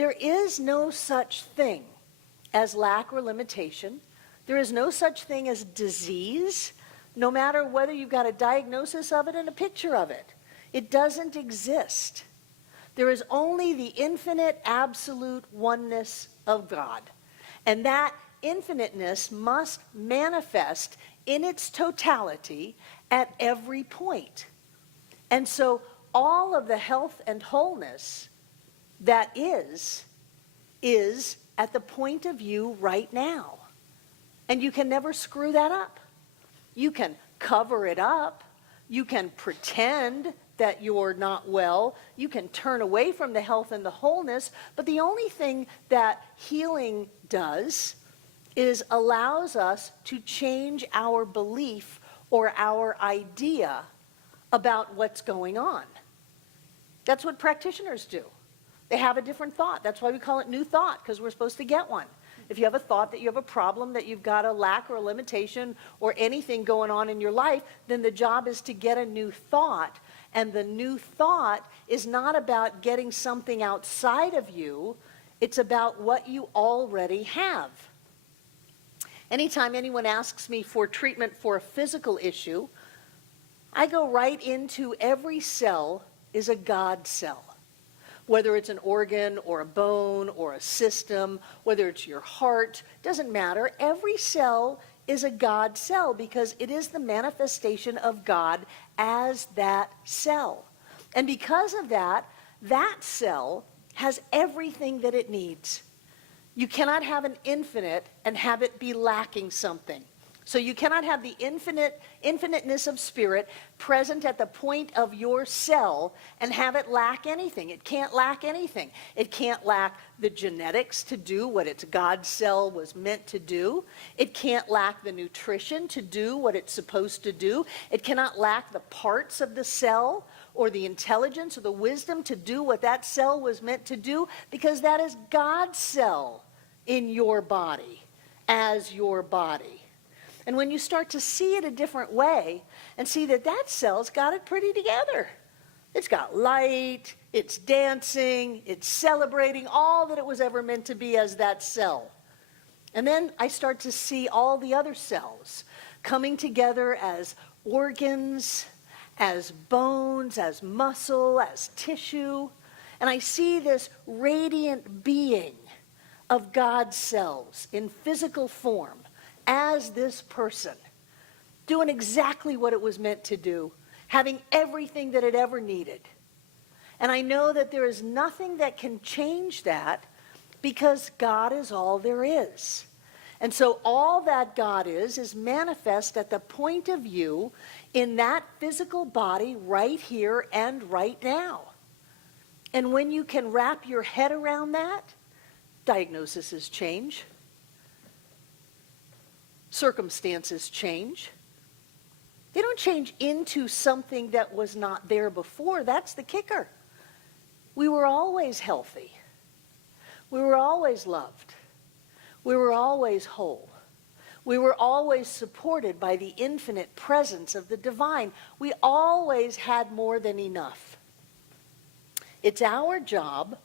there is no such thing as lack or limitation. There is no such thing as disease, no matter whether you've got a diagnosis of it and a picture of it. It doesn't exist. There is only the infinite, absolute oneness of God. And that infiniteness must manifest in its totality at every point. And so all of the health and wholeness that is at the point of view right now. And you can never screw that up. You can cover it up. You can pretend that you're not well. You can turn away from the health and the wholeness. But the only thing that healing does is allows us to change our belief or our idea about what's going on. That's what practitioners do. They have a different thought. That's why we call it new thought, because we're supposed to get one. If you have a thought that you have a problem, that you've got a lack or a limitation or anything going on in your life, then the job is to get a new thought. And the new thought is not about getting something outside of you. It's about what you already have. Anytime anyone asks me for treatment for a physical issue, I go right into every cell is a God cell. Whether it's an organ or a bone or a system, whether it's your heart, doesn't matter. Every cell is a God cell because it is the manifestation of God as that cell. And because of that, that cell has everything that it needs. You cannot have an infinite and have it be lacking something. So you cannot have the infiniteness of spirit present at the point of your cell and have it lack anything. It can't lack anything. It can't lack the genetics to do what its God cell was meant to do. It can't lack the nutrition to do what it's supposed to do. It cannot lack the parts of the cell or the intelligence or the wisdom to do what that cell was meant to do, because that is God's cell in your body as your body. And when you start to see it a different way and see that that cell's got it pretty together. It's got light, it's dancing, it's celebrating all that it was ever meant to be as that cell. And then I start to see all the other cells coming together as organs, as bones, as muscle, as tissue. And I see this radiant being of God's cells in physical form as this person, doing exactly what it was meant to do, having everything that it ever needed. And I know that there is nothing that can change that because God is all there is. And so all that God is manifest at the point of view in that physical body right here and right now. And when you can wrap your head around that, diagnoses change. Circumstances change. They don't change into something that was not there before. That's the kicker. We were always healthy. We were always loved. We were always whole. We were always supported by the infinite presence of the divine. We always had more than enough. It's our job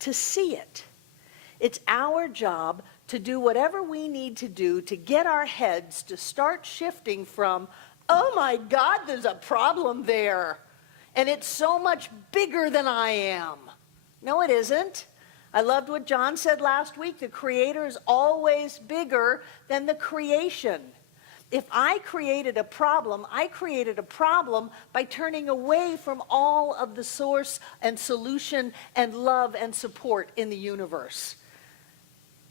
to see it. It's our job to do whatever we need to do to get our heads to start shifting from, oh my God, there's a problem there, and it's so much bigger than I am. No, it isn't. I loved what John said last week. The Creator is always bigger than the creation. If I created a problem, I created a problem by turning away from all of the source and solution and love and support in the universe.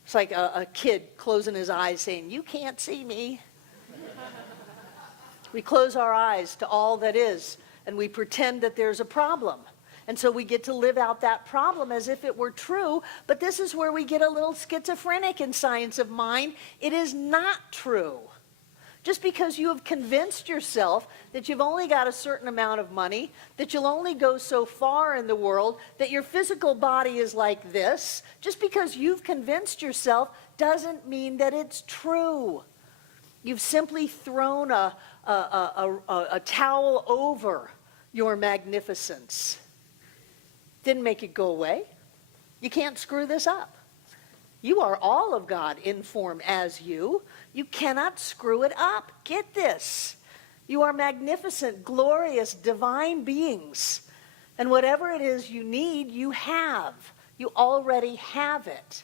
It's like a kid closing his eyes saying, you can't see me. We close our eyes to all that is, and we pretend that there's a problem. And so we get to live out that problem as if it were true, but this is where we get a little schizophrenic in science of mind. It is not true. Just because you have convinced yourself that you've only got a certain amount of money, that you'll only go so far in the world, that your physical body is like this, just because you've convinced yourself doesn't mean that it's true. You've simply thrown a towel over your magnificence. Didn't make it go away. You can't screw this up. You are all of God in form as you. You cannot screw it up. Get this. You are magnificent, glorious, divine beings. And whatever it is you need, you have. You already have it.